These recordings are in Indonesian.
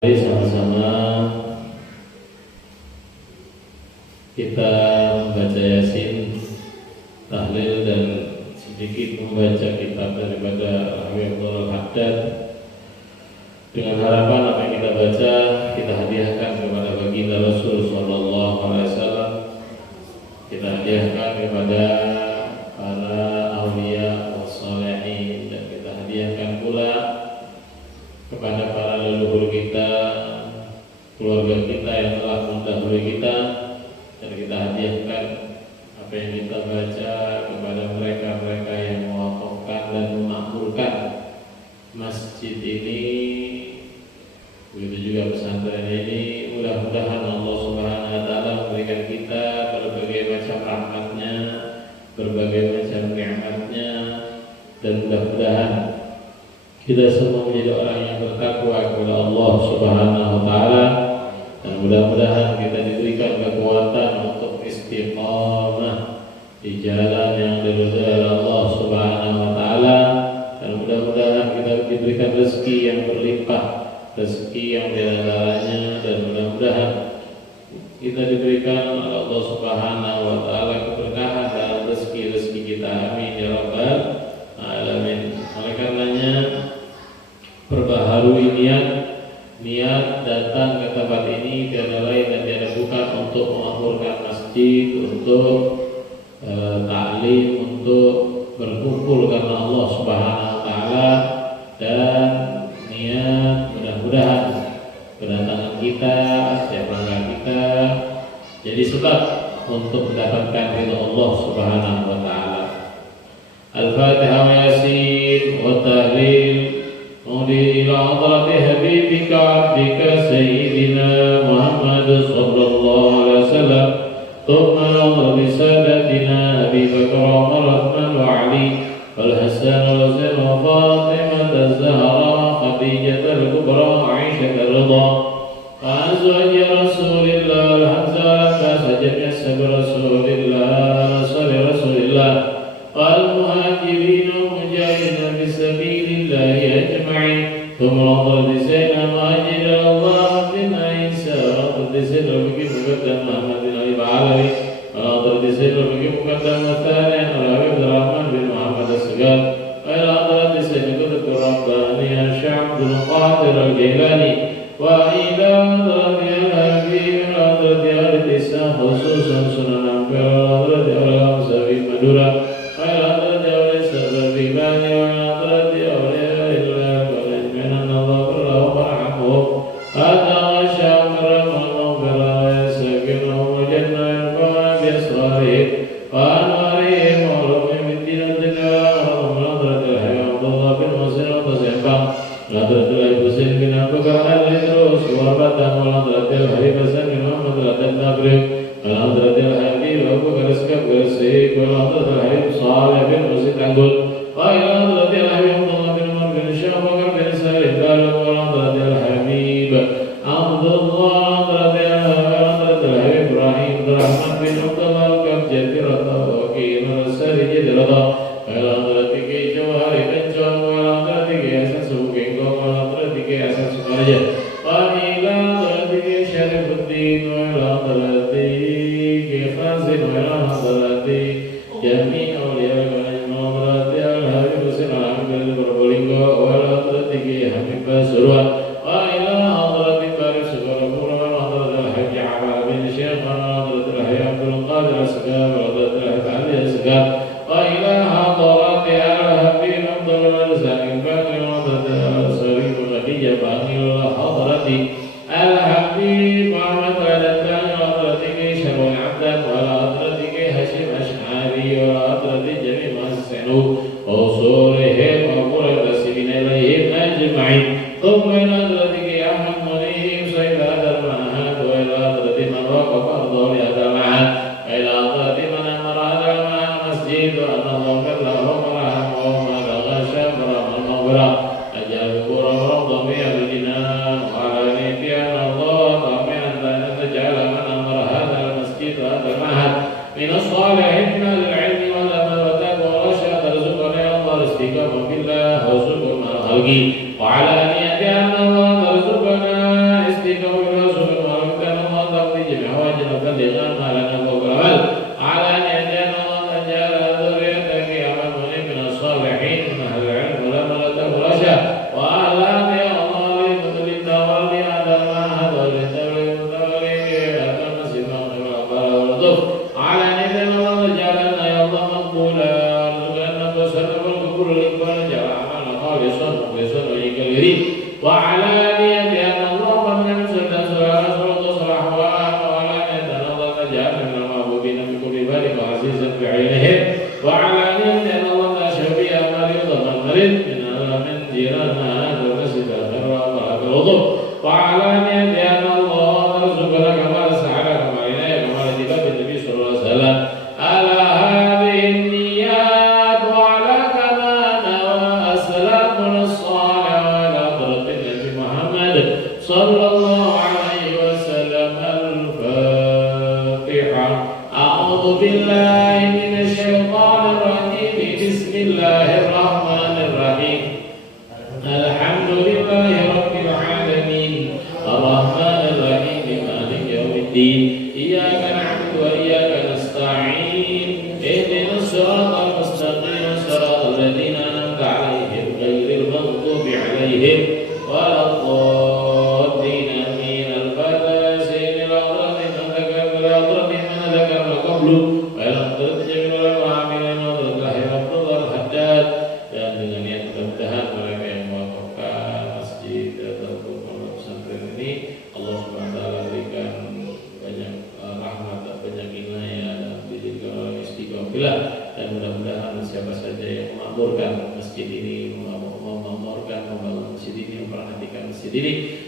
Mari sama-sama kita membaca Yasin, tahlil dan sedikit membaca kitab daripada Habibur Haddad dengan harapan apa yang kita baca kita hadiahkan kepada baginda Rasul sallallahu alaihi wasallam, kita hadiahkan kepada para aulia wassalihin, dan kita hadiahkan pula kepada para leluhur kita, keluarga kita yang telah mendahului kita, dan kita hadiahkan apa yang kita baca kepada mereka-mereka yang mewakafkan dan memakmurkan masjid ini, begitu juga pesantren ini. Mudah-mudahan Allah Subhanahu wa Ta'ala memberikan kita berbagai macam rahmatnya, berbagai macam nikmatnya, dan mudah-mudahan kita semua menjadi orang yang bertakwa kepada Allah Subhanahu wa Ta'ala, dan mudah-mudahan kita diberikan kekuatan untuk istiqamah di jalan yang diridhai oleh Allah Subhanahu wa Ta'ala, dan mudah-mudahan kita diberikan rezeki yang berlimpah, rezeki yang tiada-taranya, dan mudah-mudahan kita diberikan oleh Allah Subhanahu wa Ta'ala keberkahan dalam rezeki-rezeki kita. Amin ya rabbal alamin. Oleh karenanya perbaharui niat datang ke tempat ini tiada lain dan tiada bukan untuk memakmurkan masjid, untuk ta'lim, untuk berkumpul karena Allah Subhanahu wa Ta'ala, dan niat mudah-mudahan kedatangan kita, setiap langkah kita jadi sebab untuk mendapatkan ridha Allah Subhanahu wa Ta'ala. Al-Fatihah wa Yasin wa tahlil Mudi ila hadrati habibika abdika sayyidina Muhammad sallallahu alaihi wasallam, thumma hadrati sadatina Abi Bakar wa Uthman wa Ali wal Hasan wa Husain wa Fatimah az-Zahra Khadijah al-Kubra wa Aisyah ar-Ridha wa azwaj Rasulillah al-Hamza fasajadnya sabr Rasulillah nasri Rasulillah wal muhajirin wa mujahidin fi sabilillah ajma'in. ثم رضي سيدنا مهاجر الله بن عيسى رضي سيدنا بكي مقدم محمد بن علي بعلوي رضي سيدنا بكي مقدم الثاني على عبد الرحمن بن محمد السقاف إلى رضي سيدنا قدر الرباني الشيخ عبد القادر الجيلاني وإلى رضي الحبيب رضي الإسلام خصوصا سنن أنبياء رضي الله سبي مدورة إلى رضي السبب باني ورضي وعلى أن يأتينا الله ترزقنا yaumiddin. Iyyaka na'budu wa iyyaka nasta'in. Ihdinas siratal mustaqim, siratal ladzina an'amta 'alaihim ghairil maghdubi 'alaihim waladdallin. Amin. Al-Fatihah. Sayyidil a'zami man dzakara al-a'zami man dzakara qablu wa lam tajid wa amin wa rahimahullah haddad. Dan dengan niat mudah-mudahan mereka yang mewakafkan masjid atau pondok pesantren ini, Allah Subhanahu wa taala berikan banyak rahmat dan banyak inayah dan dijadikan orang istiqomah. Dan mudah-mudahan siapa saja yang memakmurkan masjid ini, memakmurkan membangun masjid ini, memperhatikan masjid ini,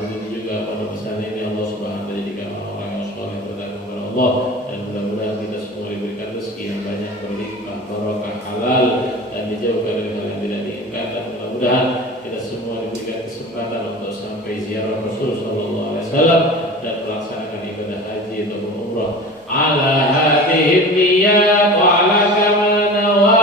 begitu juga pondok pesantren ini, Allah Subhanahu wa taala jadikan orang-orang yang saleh bertakwa kepada Allah. Dan mudah-mudahan kita semua diberikan rezeki yang banyak, berlimpah, barokah, halal, dan dijauhkan dari hal yang tidak diinginkan. Dan mudah-mudahan kita semua diberikan kesempatan untuk sampai ziarah Rasul sallallahu alaihi wasallam dan melaksanakan ibadah haji atau umrah ala hadhihi niyyat wa ala kama nawa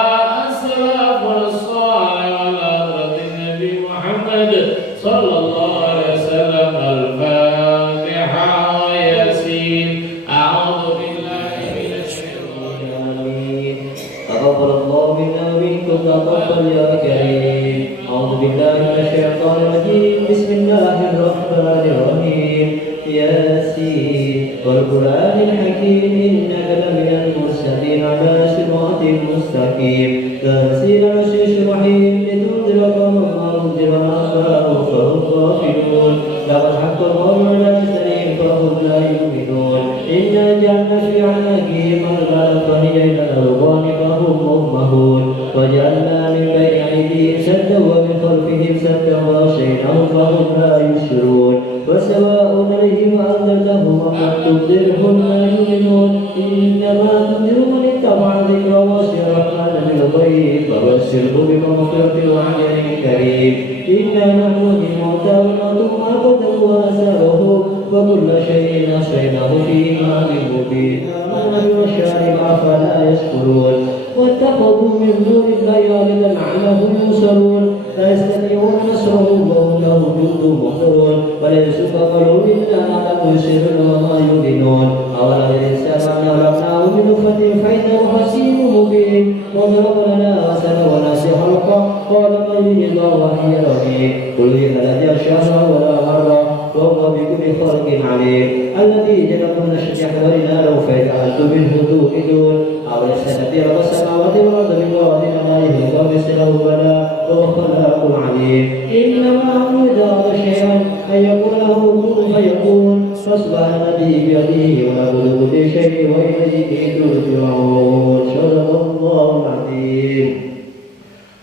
aslafus salih ala hadratin Nabi Muhammad sallallahu alaihi wasallam. Al-Fatihah wa Yasin. A'udzu billahi minasy syaithanir rajim. Taqabbalallahu minna wa minkum taqabbal ya karim. A'udzu billahi minasy syaithanir rajim. Bismillahirrahmanirrahim. Yasin wal Qur'anil hakim innaka laminal mursalin ala siratin mustaqim. Tanzilul azizir rahim litunzira qauman ma unzira aba'uhum fahum ghafilun. Laqad haqqal qawlu 'ala al-mursalin fahum la yu'minun. Inna ja'alna fi 'anaqihim aghlalan fahiya ila al-adqani fahum mughmahun. Wa ja'alna min bayni aydihim saddan wa min khalfihim saddan wa aghshaynahum fahum la yubsirun. وسواء عليهم أنذرتهم أم لم تنذرهم لا يؤمنون. إنما تنذر من اتبع الذكر وخشي الرحمن بالغيب فبشره بمغفرة وأجر كريم. إنا نحن نحيي الموتى ونكتب ما قدموا وآثارهم وكل شيء أحصيناه في إمام مبين. آمنوا بالشارع أفلا يشكرون. واتخذوا من دون الله آلهة لعلهم ينصرون. لا يستطيعون نصرهم وهم لهم جند محضرون. ولئن استكبروا إنا نعلم يسرون وما يعلنون. أولم الإنسان أنا خلقناه من نطفة فإنه خصيم مبين. وضرب لنا مثلا ونسي خلقه قال من يحيي الله وهي رميم. قل إن الذي الشهر ولا مرة وهو بكل خلق عليم. الذي جعل من الشجر نارا فإذا أنتم منه توقدون. أوليس الذي رب السماوات والأرض بقادر عليه ومثله بلى وهو الخلاق العليم. إنما أمره إذا أراد شيئا أن يقول له كن فيكون. فسبحان الذي بيده وله كل شيء وإليه ترجعون. صدق الله العظيم.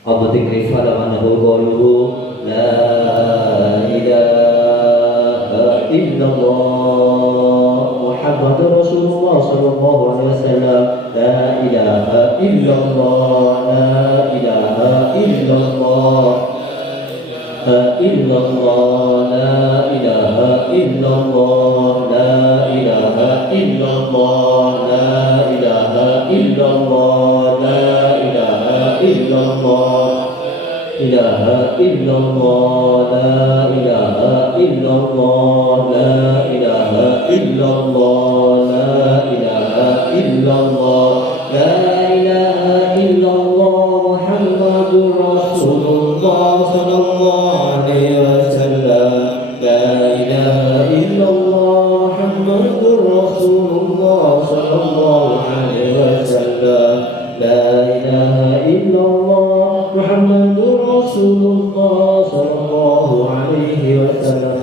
Abu Tikri Fadamanahu Qawluhu La ilaha illallah Muhammadur Rasulullah sallallahu alaihi wasallam. La ilaha illallah. La ilaha illallah. La illallah. La ilaha illallah. La ilaha illallah. La ilaha illallah. La ilaha illallah. ilaha illallah, la ilaha illallah, la ilaha illallah, la ilaha illallah, la ilaha illallah, Muhammadur Rasulullah sallallahu alaihi wasallam. La ilaha illallah, Muhammadur Rasulullah sallallahu alaihi wasallam. La ilaha illallah, Muhammadur Rasulullah sallallahu alaihi wasallam.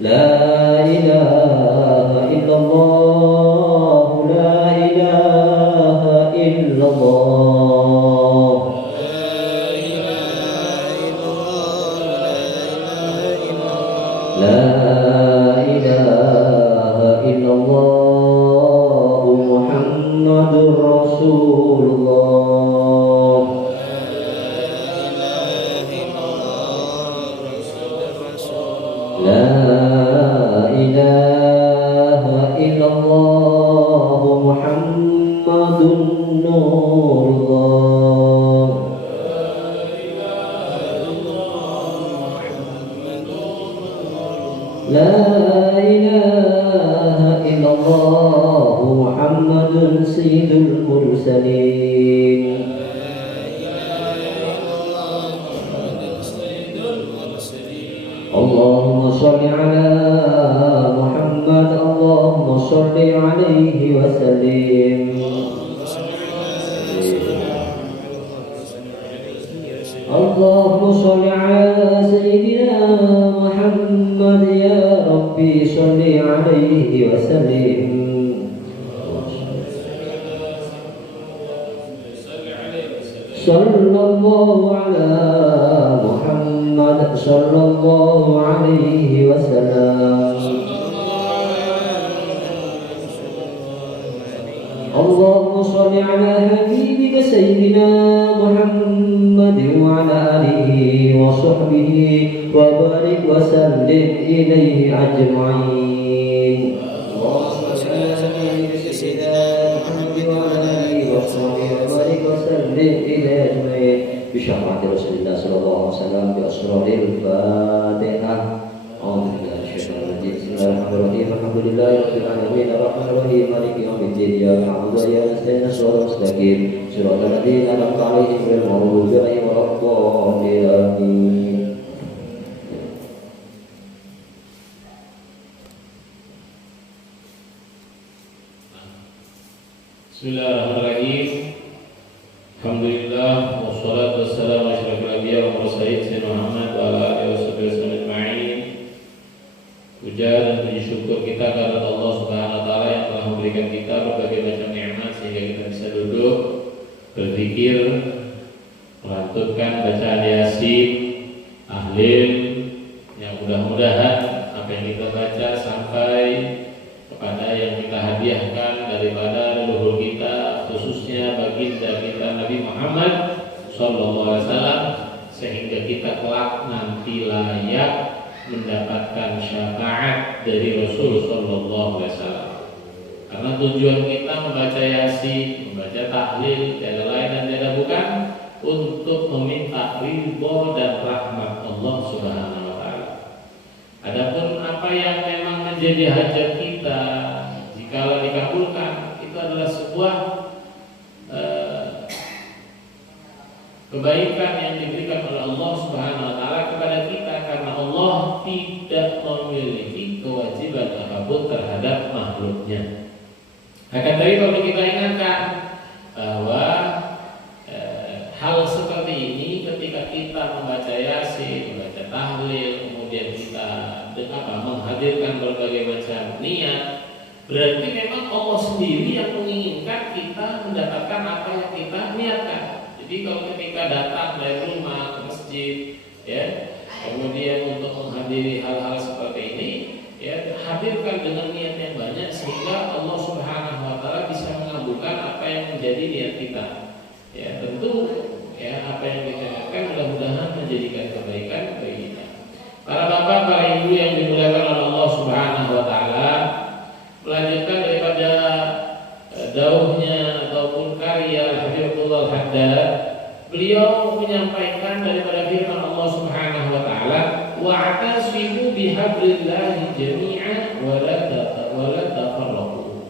La ilaha illallah, la ilaha illallah. La ilaha illallah, Muhammadur Rasulullah. La ilaha إله إلا الله محمد سيد المرسلين اللهم صل على محمد اللهم صل عليه وسلم اللهم صل على سيدنا محمد يا ربي صل عليه وسلم صلى الله على محمد صلى الله عليه وسلم اللهم صل على حبيبك سيدنا محمد وعلى آله وصحبه وبارك وسلم إليه أجمعين اللهم صل على حبيبك سيدنا محمد وعلى آله وصحبه وبارك وسلم إليه أجمعين بشفاعة رسول الله صلى الله عليه وسلم بأسرار الفاتحة Bismillahirrahmanirrahim. Alhamdulillahirabbil alamin arrahmanir rahim maliki yaumiddin iyyaka na'budu wa iyyaka nasta'in ihdinas mustaqim shiratal ladzina an'amta 'alaihim ghairil maghdubi 'alaihim waladdallin. Bismillahirrahmanirrahim. Alhamdulillah wassalatu wassalamu ala asyrofil anbiya wal mursalin sayyidina Muhammad wa ala alihi wasallam ajma'in. Puja dan puji syukur kita kepada Allah Subhanahu wa taala yang telah memberikan kita berbagai macam nikmat sehingga kita bisa duduk, berzikir, melantunkan bacaan Yasin, tahlil, yang mudah-mudahan apa yang kita baca sampai kepada yang kita hadiahkan daripada leluhur kita, khususnya baginda kita Nabi Muhammad sallallahu alaihi wasallam, sehingga kita kelak nanti layak mendapatkan syafaat dari Rasul sallallahu alaihi wasallam. Karena tujuan kita membaca Yasin, membaca tahlil, tiada lain dan tiada bukan untuk meminta ridho dan rahmat Allah Subhanahu wa taala. Adapun apa yang memang menjadi hajat kita, jikalau dikabulkan, itu adalah sebuah kebaikan yang diberikan oleh Allah Subhanahu wa taala kepada kita, karena Allah tidak memiliki kewajiban apapun terhadap makhluknya. Akan tetapi perlu kita ingatkan bahwa hal seperti ini ketika kita membaca Yasin, membaca tahlil, kemudian kita menghadirkan berbagai macam niat, berarti memang Allah sendiri yang menginginkan kita mendapatkan apa yang kita niatkan. Jadi kalau ketika datang dari rumah ke masjid, ya, kemudian untuk menghadiri hal-hal seperti ini, ya, hadirkan dengan niat yang banyak sehingga Allah Subhanahu wa taala bisa mengabulkan apa yang menjadi niat kita. Ya, tentu ya apa yang kita niatkan mudah-mudahan menjadikan kebaikan bagi kita. Para bapak, para ibu yang dimuliakan oleh Allah Subhanahu wa taala, melanjutkan daripada dauhnya ataupun karya Habibullah Haddad, beliau menyampaikan daripada firman Allah Subhanahu wa taala, wa'tasimu bihablillahi jami'an wa la tafarraqu.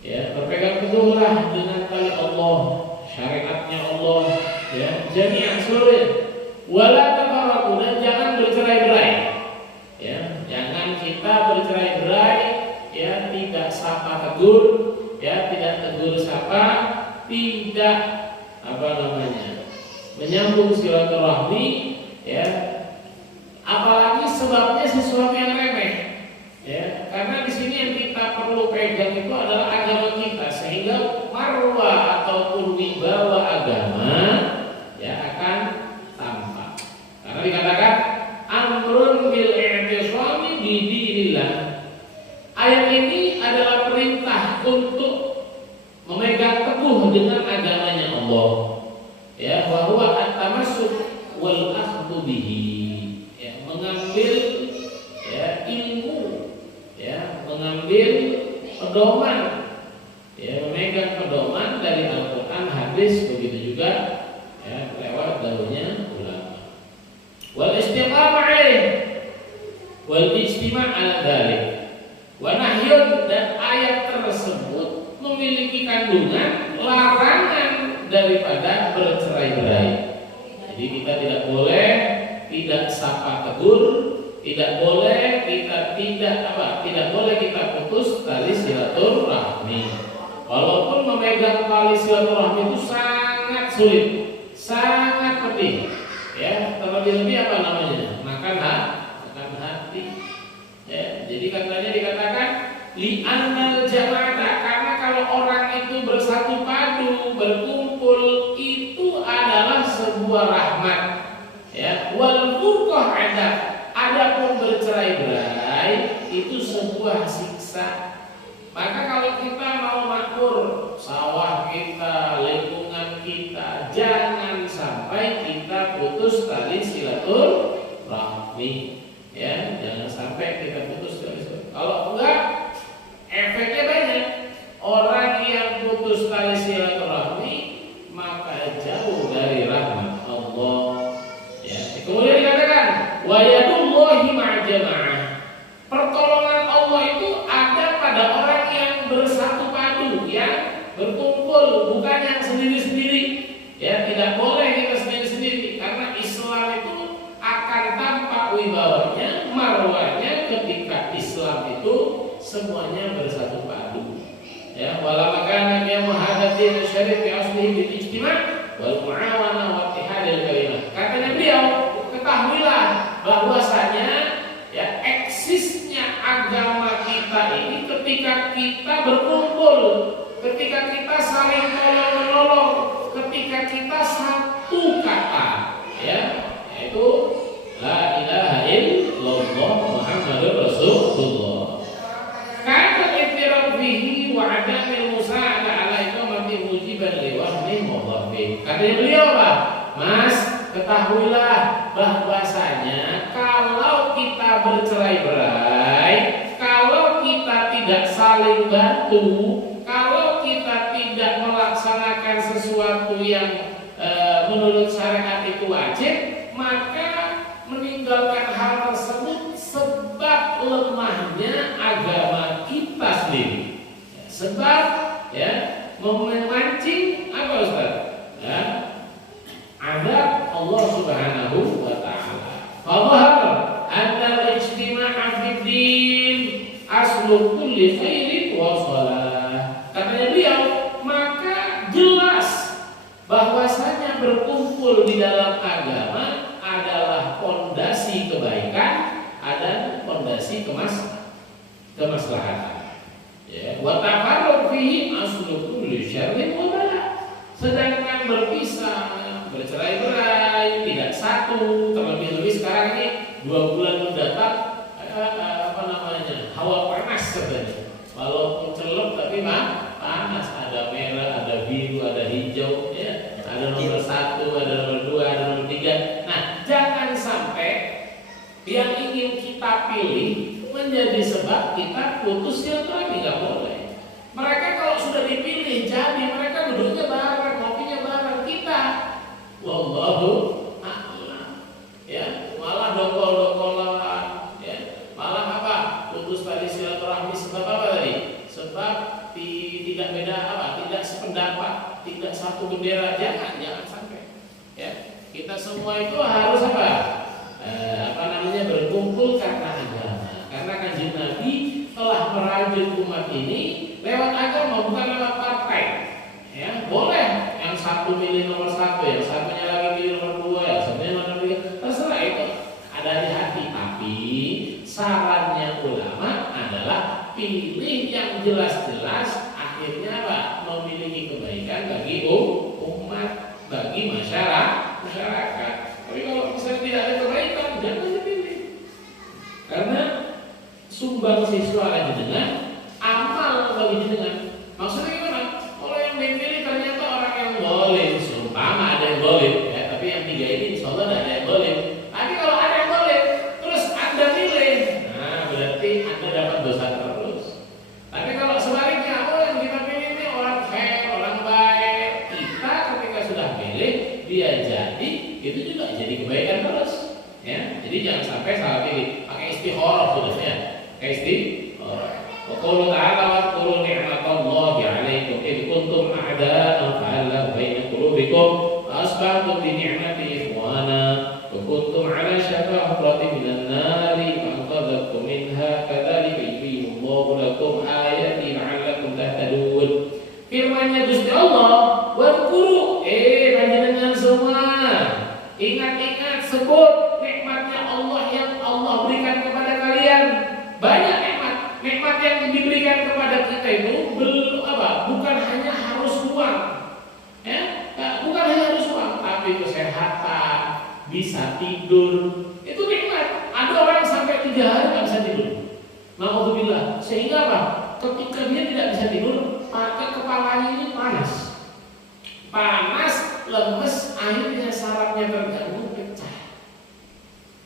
Ya, berpegang teguhlah dengan tali Allah, syariatnya Allah, ya, jami'an seluruhnya. Wa la tafarraqu, dan jangan bercerai-berai. Ya, jangan kita bercerai-berai, ya, tidak sapa tegur, ya, tidak tegur sapa, tidak menyambung silaturahmi, ya, apalagi sebabnya sesuatu yang remeh, ya, karena di sini yang kita perlu pegang itu adalah agama kita, sehingga marwah ataupun wibawa agama, ya, akan tampak. Karena dikatakan amrun bil i'tisami bi dinillah. Ayat ini adalah perintah untuk memegang teguh dengan agamanya Allah, ya, bahwa at-tamassuk wal akhdhu bihi, ya, mengambil, ya, ilmu, ya, mengambil pedoman, ya, memegang pedoman dari Al-Qur'an, hadis, begitu juga, ya, lewat dahulunya ulama. Wal istiqamah alaih wal ijtima' ala dzalik, ayun, dan ayat tersebut memiliki kandungan larangan daripada bercerai-berai. Jadi kita tidak boleh tidak sapa tegur, tidak boleh kita putus tali silaturahmi. Walaupun memegang tali silaturahmi itu sangat sulit, sangat penting, ya. Terlebih-lebih apa namanya? Makan hati. Ya, jadi katanya dikatakan li'annal jama'ata, karena kalau orang itu bersatu padu, berkumpul, itu adalah sebuah rahmat. Ya, wal furqah adapun bercerai-berai itu sebuah siksa. Maka kalau kita mau makmur, sawah kita, lingkungan kita, jangan sampai kita putus tali silaturahmi. Ya, jangan sampai kita putus tali silaturahmi. Kalau enggak, efeknya banyak. Orang yang putus tali silaturahmi maka jauh dari rahmat Allah. Ya. Kemudian dikatakan wa yadullahi ma'a jama'ah. Pertolongan Allah itu ada pada orang yang bersatu padu, yang berkumpul, bukan yang sendiri-sendiri. Ya, tidak boleh kita sendiri-sendiri, karena Islam itu akan tampak wibawanya, marwahnya ketika Islam itu semuanya bersatu padu. Ya, wala makana ya muhadatin syarif fi aslihi bil ijtima' wal mu'awana wa ittihadil kalimah. Katanya beliau, ketahuilah bahwasanya ya eksisnya agama kita ini ketika kita berkumpul, ketika kita saling tolong-menolong, ketika kita satu kata, ya, yaitu la ilaha illallah Muhammadur Rasulullah. Karena i'tiraf bihi wa adamil musa'ada ala iqamati mujiban li wahmi mudhafi. Katanya beliau, Pak, Mas, ketahuilah bahwasanya kalau kita bercerai-berai, kalau kita tidak saling bantu, kalau kita tidak melaksanakan sesuatu yang menurut syariat itu wajib, maka meninggalkan hal tersebut sebab lemahnya agama kita sendiri. Sebab ya memancing apa Ustaz? Ya, adab Allah Subhanahu wa taala. Fadhhar anna al-ijtima'a fid din aslu kulli khairin wa shalah. Katanya beliau, maka jelas bahwasanya berkumpul di dalam agama adalah pondasi kebaikan dan pondasi kemaslahatan. Ya, wa tafarruq fihi aslu kulli syarrin wa bala. Sedangkan berpisah, bercerai-berai, tidak satu, terlebih-lebih sekarang ini 2 bulan mendatang hawa panas katanya. Walaupun celup tapi panas, ada merah, ada biru, ada hijau, ya. Ada nomor 1, ada nomor 2, ada nomor 3. Nah, jangan sampai yang ingin kita pilih menjadi sebab kita putus silaturahmi, nggak boleh. Mereka kalau sudah dipilih jadi, mereka duduknya bareng, kopinya bareng, kita wallahu a'lam. Ya, malah dokol-dokolan, ya. Malah apa? Putus tali silaturahmi sebab apa tadi? Sebab tidak beda apa? Tidak sependapat, tidak satu bendera. Jangan sampai. Ya, kita semua itu harus apa? Berkumpul karena agama. Karena Kanjeng Nabi telah merajut umat ini lewat agama, bukan lewat partai. Ya, boleh yang satu milih nomor 1, yang satunya lagi milih nomor 2, yang satunya nomor 3, terserah, itu ada di hati. Tapi sarannya ulama adalah pilih yang jelas-jelas akhirnya apa? Memiliki kebaikan bagi umat, bagi masyarakat. Tapi kalau misalnya tidak ada kebaikan, jangan dipilih. Karena sumbang siswa jenengan, amal bagi jenengan. Maksudnya gimana? Kalau yang dipilih ternyata orang yang boleh, sumpama ada yang boleh, ya, tapi yang 3 ini insya Allah ada yang boleh. Tapi kalau ada yang boleh, terus Anda pilih, nah berarti Anda dapat dosa terus. Tapi kalau sebaliknya, yang kita pilih ini orang fair, orang baik, kita ketika sudah pilih, dia jadi, itu juga jadi kebaikan terus. Ya, jadi jangan sampai salah pilih, pakai istikharah sudah ya, pakai istikharah. Wa qala ta'ala wa qulu ni'matallahi 'alaikum id kuntum a'da'an fa'alafa baina qulubikum fa asbahtum bi ni'matihi ikhwana wa kuntum 'ala shafa hufratin minan nari fa anqadhakum minha kadzalika yubayyinullahu lakum ayatihi la'allakum tahtadun. Firman-Nya Gusti Allah, "Wadhkuru" panjenengan semua ingat-ingat, sebut nikmatnya Allah yang Allah berikan kepada kalian. Banyak nikmat yang diberikan kepada kita itu bukan hanya harus uang, ya, bukan hanya harus uang, tapi kesehatan, bisa tidur, itu nikmat. Ada orang sampai 3 hari nggak bisa tidur, naudzubillah, sehingga apa? Ketika dia tidak bisa tidur, maka kepalanya ini panas, lemes, akhirnya sarafnya terganggu, pecah.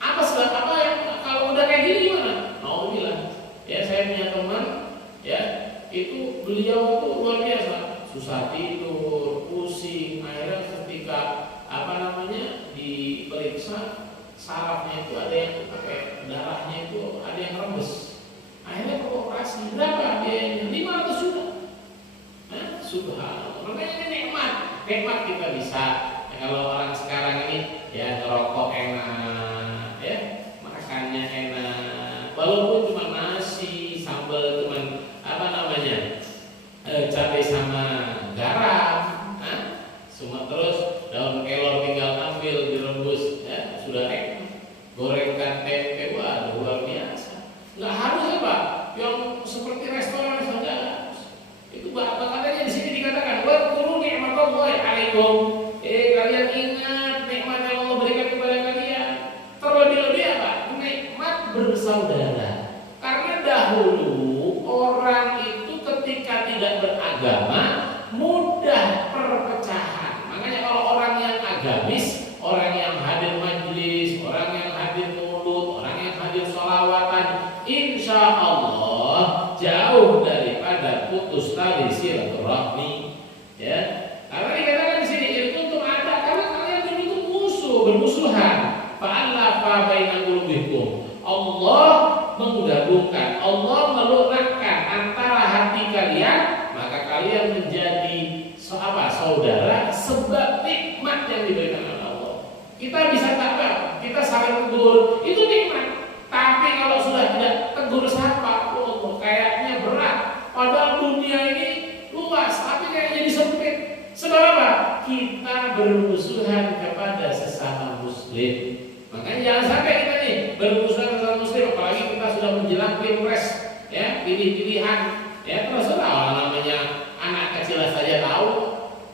Apa sebab apa ya? Kalau udah kayak gini gimana? Naudzubillah. Ya, saya punya teman, ya, itu beliau itu luar biasa, susah tidur, pusing. Akhirnya ketika diperiksa sarafnya itu ada yang pakai darahnya itu ada yang rembes. Akhirnya perlu operasi. Berapa biayanya? 500 juta. Subhanallah. Makanya ini nikmat kita bisa. Ya, kalau orang sekarang ini ya ngerokok enak, ya, makannya enak, walaupun cuma nasi, sambal cuman cabai sama garam, semua terus daun kelor tinggal ambil direbus, ya, sudah enak. Gorengkan tempe, wah luar biasa. Nggak harus apa yang seperti restoran saja. Itu makanya di sini dikatakan wadhkuru ni'matallahi 'alaikum. Kalian ingat nikmat yang Allah berikan kepada kalian. Terlebih-lebih apa? Nikmat bersaudara. Karena dahulu orang itu ketika tidak beragama mudah perpecahan. Makanya kalau orang yang agamis, orang yang hadir majelis, orang yang hadir mulut, orang yang hadir sholawatan, insya Allah jauh daripada putus tali silaturahmi, ya. Karena dikatakan di sini itu untuk ada, karena kalian dulu itu bermusuhan. Fa'alafa baina qulubikum. Allah menggabungkan, Allah melunakkan antara hati kalian, maka kalian menjadi saudara sebab nikmat yang diberikan oleh Allah. Kita bisa tahu, kita saling tegur, itu nikmat. Tapi kalau sudah tidak tegur sapa, Allah kayaknya berat. Padahal dunia ini luas, tapi kayak jadi sempit. Sebab apa? Kita bermusuhan kepada sesama muslim. Makanya jangan sampai kita nih bermusuhan sesama muslim, apalagi kita sudah menjelang pilpres, ya, pilih-pilihan, ya, terserah orang namanya anak kecil saja tahu,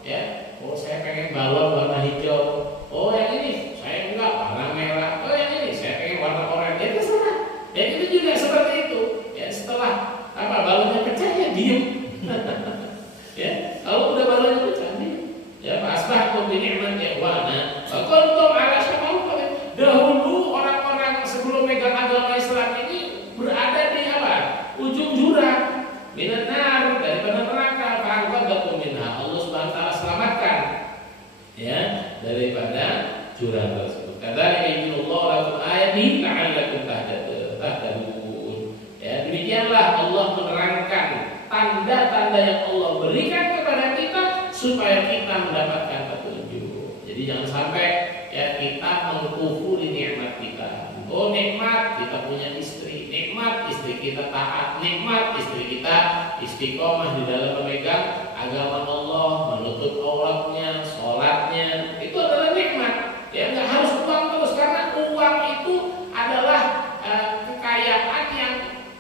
ya. Oh, saya pengen balon warna hijau. Oh, yang ini saya enggak warna merah. Oh, yang ini saya pengen warna oranye. Ya terserah. Ya itu juga seperti itu. Ya, setelah balonnya pecah ya diem. Ya, kalau udah balonnya pecah diem. Ya, asbahtum bi ni'mati ikhwana. Fa kuntum 'ala shafa hufratin. Dahulu orang-orang sebelum megang agama Islam ini berada di ujung jurang, minan nar, daripada neraka. Fa'anqadhakum minha. Allah Subhanahu wa taala selamatkan, ya, daripada jurang tersebut. Kadzalika yubayyinullahu lakum ayatihi la'allakum tahtadun. Ya, demikianlah Allah menerangkan tanda-tanda yang Allah berikan kepada kita supaya kita mendapatkan petunjuk. Jadi jangan sampai ya kita mengkufuri nikmat kita. Oh, nikmat kita punya istri, nikmat istri kita taat, nikmat istri kita istiqomah di dalam memegang agama Allah, menutup auratnya, sholatnya, itu adalah nikmat. Ya, nggak harus uang terus, karena uang itu adalah kekayaan yang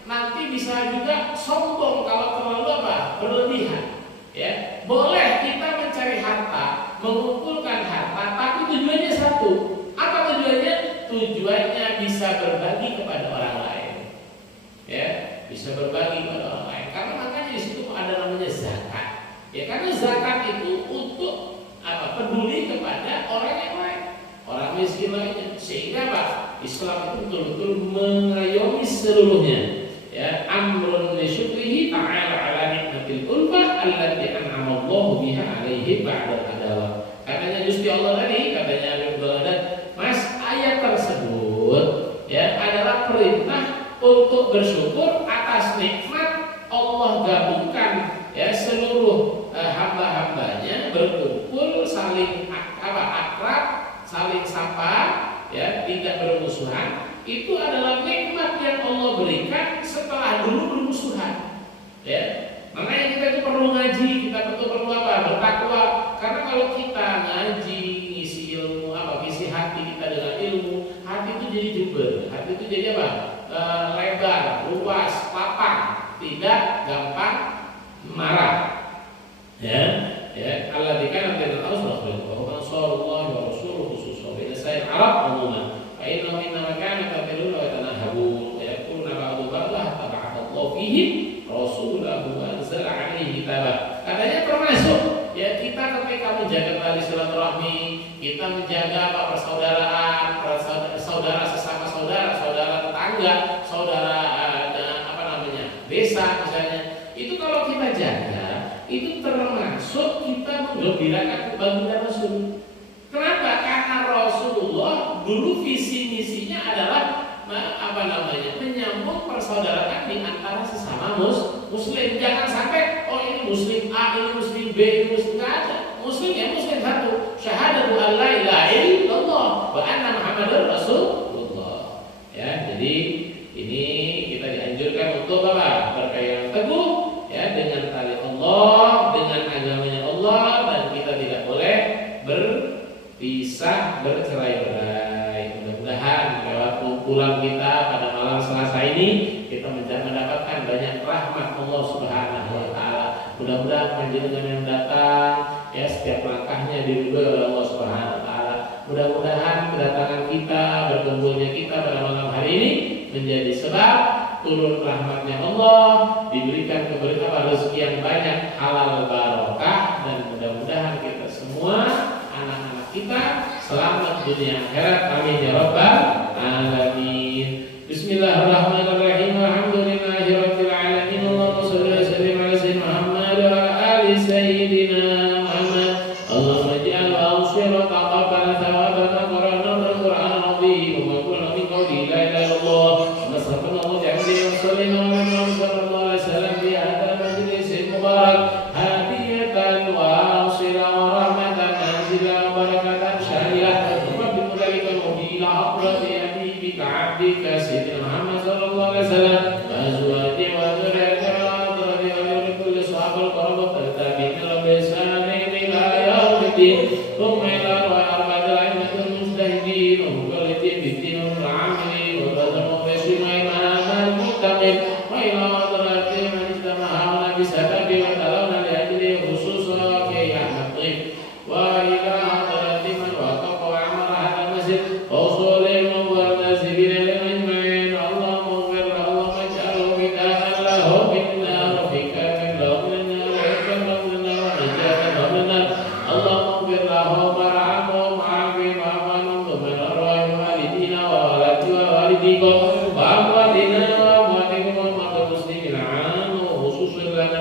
nanti bisa juga sombong kalau terlalu berlebihan. Ya, boleh kita mencari harta, mengumpulkan harta, tapi tujuannya satu. Apa tujuannya? Tujuannya bisa berbagi kepada orang lain. Ya, bisa berbagi kepada orang lain. Karena makanya di situ ada namanya zakat. Ya, karena zakat itu untuk peduli kepada orang yang lain, orang miskin lainnya. Sehingga Islam itu betul-betul mengayomi seluruhnya. Ya, amrun li syukrihi ta'ala ala nikmatil ulfah allati an'ama Allahu biha 'alaihi ba'da al-adawah. Katanya Gusti Allah tadi, katanya Abdul Haddad, Mas, ayat tersebut ya adalah perintah untuk bersyukur atas nikmat Ya, makanya kita itu perlu ngaji, kita perlu apa? Bertakwa. Karena kalau kita ngaji, ngisi ilmu, ngisi hati kita dengan ilmu, hati itu jadi jubel, hati itu jadi apa? Lebar, luas, lapang, tidak gampang marah. Ya, Allah dikatakan dalam Al-Qur'an bahwa Rasulullah wa Rasuluhu khususnya ila sayr Arab umumnya. Fa inna minna kana kafirun wa yatanahabun wa yaquluna ba'du ba'dah tab'athallahu fihim rasulahu wa anzala 'alaihi kitaba. Katanya termasuk ya kita ketika menjaga tali silaturahmi, kita menjaga persaudaraan, saudara sesama saudara, saudara tetangga, saudara desa misalnya. Itu kalau kita jaga, itu termasuk kita menggembirakan baginda Rasul. Kenapa? Karena Rasulullah dulu visi misinya adalah menyambung persaudaraan di antara sesama muslim. Jangan sampai ini muslim A, ini muslim B, ini muslim ada. Muslim ya muslim satu. Syahadatu an la ilaha illallah wa anna Muhammadar Rasulullah. Ya, jadi ini kita dianjurkan untuk apa? Berpegang teguh ya dengan tali Allah, dengan agamanya Allah, dan kita tidak boleh berpisah, bercerai-berai. Mudah-mudahan lewat kumpulan kita pada malam Selasa ini kita mendapatkan banyak rahmat Allah Subhanahu wa taala. Mudah-mudahan panjenengan yang datang ya setiap langkahnya diridhoi oleh Allah Subhanahu wa taala. Mudah-mudahan kedatangan kita, berkumpulnya kita pada malam hari ini menjadi sebab turun rahmatnya Allah, diberikan keberkahan rezeki yang banyak, halal barokah, dan mudah-mudahan kita semua anak-anak kita selamat dunia akhirat. Amin ya rabbal alamin. Bismillahirrahmanirrahim. Alhamdulillahirabbil alamin. Allahumma shalli wa sallim ala sayyidina Muhammad wa ala ali sayyidina Muhammad. Allahumma ij'al awsira taqabbal thawabana qur'ana wal qur'an azim wa kullu min qawli la ilaha illallah. Sallallahu alaihi wasallam di hadal majlis mubarak hadiyatan wa sila wa rahmatan nazila wa barakatan syariah wa bimudalika mubila aqrati habibika abdika sayyidina Muhammad sallallahu alaihi wasallam wa azwaji wa dzurriyyati wa adradi wa kulli sahabat qarabat tabi'in la bisani ila yaumiddin thumma ila arba'il a'immatul mujtahidin wa muqallidin bid-din wal 'amili wa bazamu bi imam al-muttaqin wa ila hadrati man istama'a bi sababi wa talawna li ajli khususan ki ahmad wa ila hadrati man waqafa wa amara hadha masjid wa usulil wa nasibin lil ajmain. Allahumma ighfir Allahumma ij'alhu bidanan lahu minna wa fika min lawmina wa ikram minna wa najatan minna. Allahumma ighfir lahu warhamhu wa'afih wa'afanu min arwah walidina wa waladi wa walidikum wa amwatina wa amwatikum wa amwatil muslimin 'amma khususan lana